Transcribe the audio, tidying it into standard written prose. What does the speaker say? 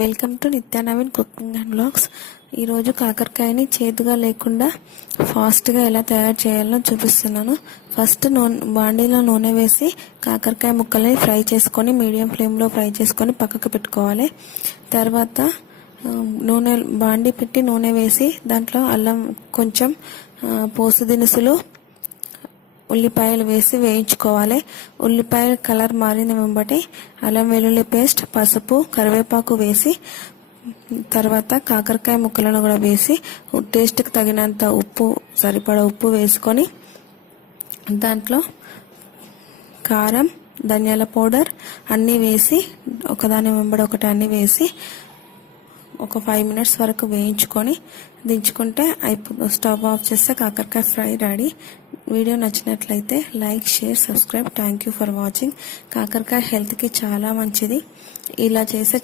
Welcome to Nithya Naveen cooking and blogs. ఈరోజు కాకరకాయని చేదుగా లేకుండా ఫాస్ట్గా ఎలా తయారు చేయాలో చూపిస్తున్నాను. ఫస్ట్ బాండీలో నూనె వేసి కాకరకాయ ముక్కల్ని ఫ్రై చేసుకొని మీడియం ఫ్లేమ్లో ఫ్రై చేసుకొని పక్కకు పెట్టుకోవాలి. తర్వాత బాండీ పెట్టి నూనె వేసి దాంట్లో అల్లం కొంచెం పోసు దినుసులు ఉల్లిపాయలు వేసి వేయించుకోవాలి. ఉల్లిపాయల కలర్ మారిన వెంబటి అల్లం వెల్లుల్లి పేస్ట్, పసుపు, కరివేపాకు వేసి తర్వాత కాకరకాయ ముక్కలను కూడా వేసి టేస్ట్కి తగినంత ఉప్పు, సరిపడా ఉప్పు వేసుకొని దాంట్లో కారం, ధనియాల పౌడర్ అన్నీ వేసి ఒకదాని వెంబడి ఒకటి అన్నీ వేసి ఒక 5 minutes వరకు వేయించుకొని దించుకుంటే స్టవ్ ఆఫ్ చేస్తే కాకరకాయ ఫ్రై రెడీ. వీడియో నచ్చినట్లయితే like, share, subscribe. Thank you for watching. కాకరకాయ హెల్త్కి చాలా మంచిది. ఇలా చేస్తే